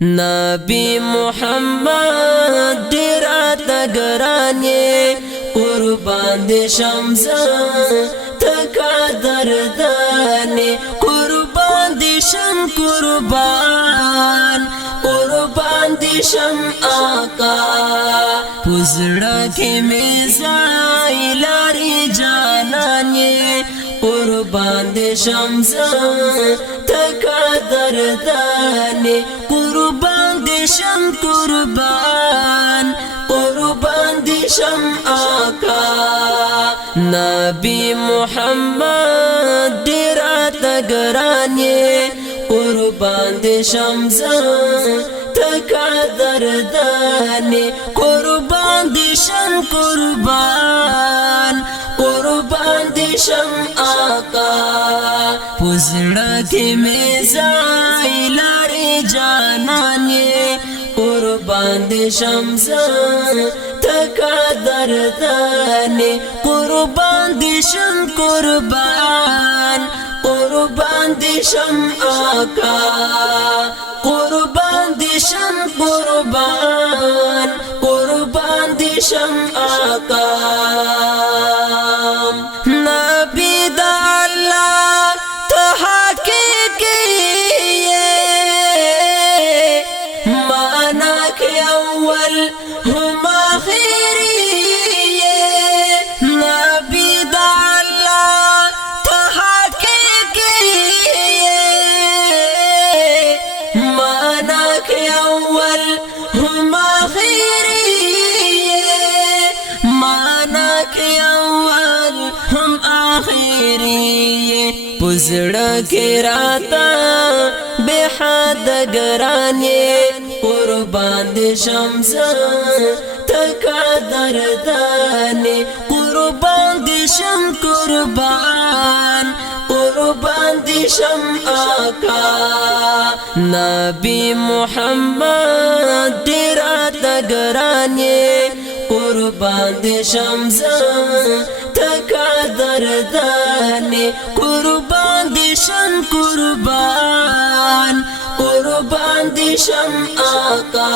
نبی محمد ډیر اتګران یې قربان دې شمزه تکا دردان قربان دې شم قربان دې شم آقا پزړه کې مې ځای لري جانان یې قربان دې شمزه تکا دردان قربان دې شم قربان دې شم آقا نبی محمد ډیر اتګران یې قربان دې شمزه تکا دردان قربان دې شم قربان دې شم آقا پزړه کې مې ځای لري جانان یې قربان دې شمزه تکا دردان قربان دې شم قربان دې شم آقا قربان دې شم قربان دې شم آقا نبی دا اللہ تحقیق مانا کے اول ہم آخری نبی دا اللہ تحقیق مانا کے اول ہم آخری مانا کے اول ہم آخری پزړه کې راته بے حد ګران یې قربان دې شمزه تکا دردان قربان دې شم قربان دې شم آقا نبی محمد ډیر اتګران یې قربان دې شمزه تکا دردان قربان دې شم قربان دې شم آقا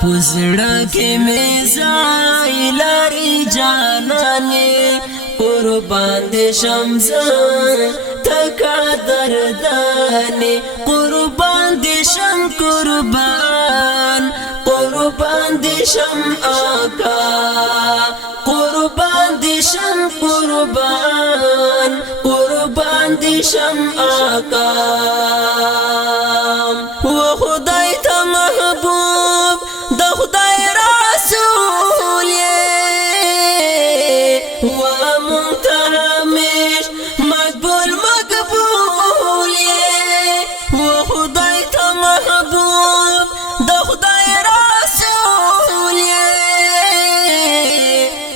پزړه کې مې ځای لري جانان یې قربان دې شمزه تکا دردان قربان دې شم قربان دې شم آقا قربان دې شم قربان دې شم آقا و خدای ته محبوب د خدای رسول یې و مونږ ته همیش مقبول یې و خدای ته محبوب د خدای رسول یې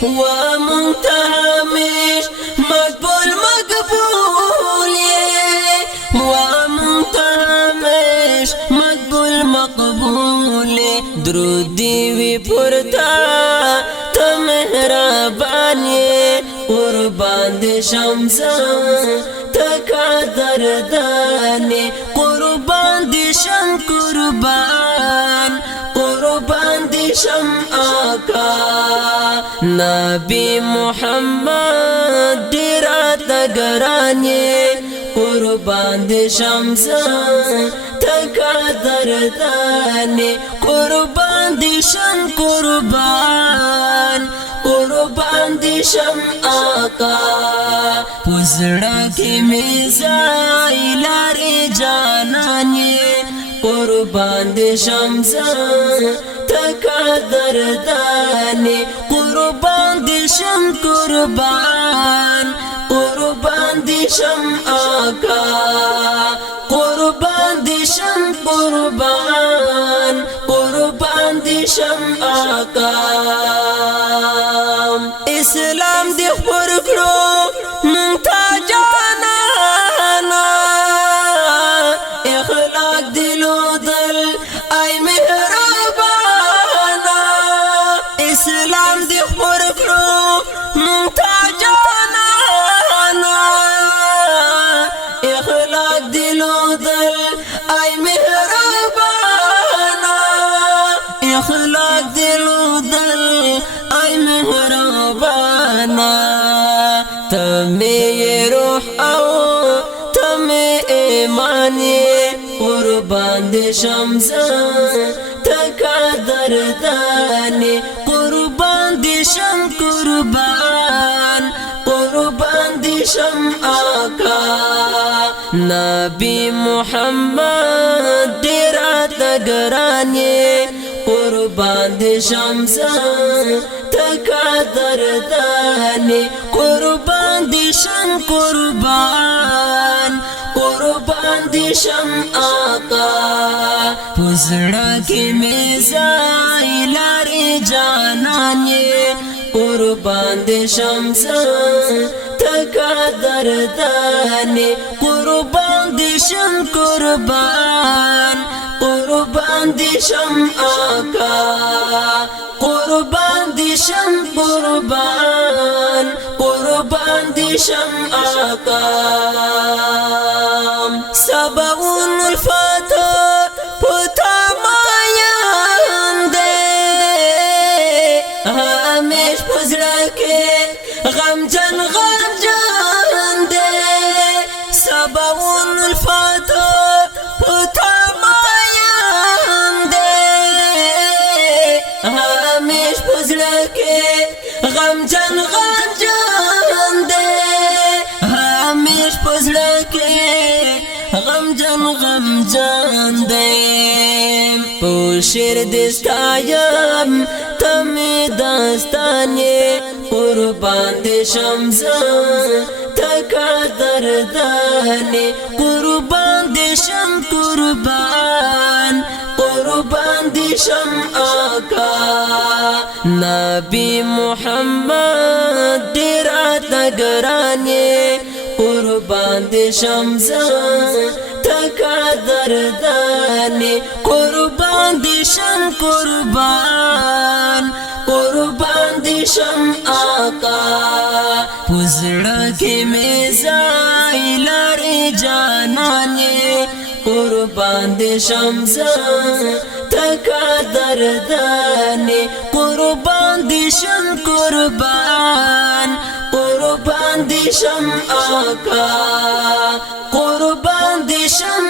و مونږ ته همیش مقبول یې و مونږ ته همیش مقبول درود دی وی پورتا ته مهربان یې قربان دې شمزه تکا دردان قربان دې شم قربان دې شم آقا نبی محمد ډیر اتګران یې قربان دې شمزه تکا دردان قربان دې شم قربان دې شم آقا پزړه کې مې ځای لري جانان یې قربان دې شمزه تکا دردان قربان دې شم قربان دې شم آقا قربان دې شم قربان دې شم آقا اسلام دې خپور کړو مونږ ته جانانا اخلاق دلو دل ای مهربانا اسلام دې خپور کړو مونږ ته جانانا اخلاق دلو دل ای مهربانا دلو دل ای مهربانا تمی روح او تمی ایمانی قربان دی شمزان تکا دردانی قربان دی شم قربان دی شم آقا نبی محمد دیرات گرانی قربان دی شمزان تکا دردانی قربان دی شم قربان دی شم آقا پزڑا کی میزائی لاری جانانی قربان دی شمزان تکا دردانی قربان دی شم قربان دی شم آقا قربان دی شم قربان دی شم آقا سبعون الفتح پتا مایان دے ہمیش پزڑا کے غم جن دے سبعون الفتح پتا مایان دے ہمیش پزڑا کے غم جن دے ہمیش پزڑا کے غم جان دے پوشیر دستایم تمی داستانی قربان دی شمزان تکا دردانی قربان دی شم قربان دی شم آقا نبی محمد دیرات گرانی قربان دی شمزان تکا دردانی قربان دی شم قربان دی شم آقا پزڑا کی میزائی لاری جانانی قربان دی شمزان تکا دردانی قربان دی شم قربان دی شم آقا قربان دی شم